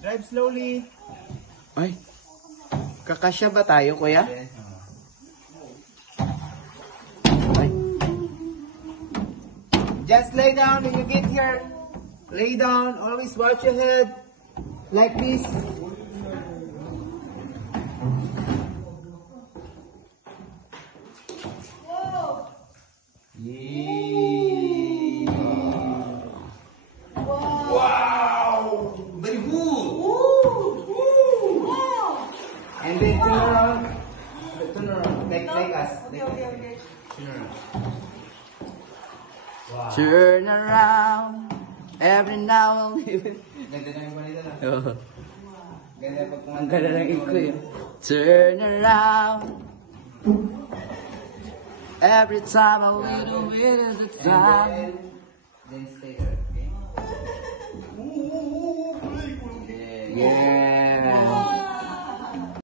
Drive slowly. Ay, kakasya ba tayo, kuya? Yes. Ay, Just lay down when you get here. Lay down. Always watch your head. Like this. Yee. Wow! Very good. And then turn around. Turn around. Like us. Like us. Turn around. Wow. turn around every now and then. Ganda na yung balita na. Oh, Ganda pag ang ganda ng iko yun. Turn around every time a little bit at a time. Then stay there, okay? Yeah.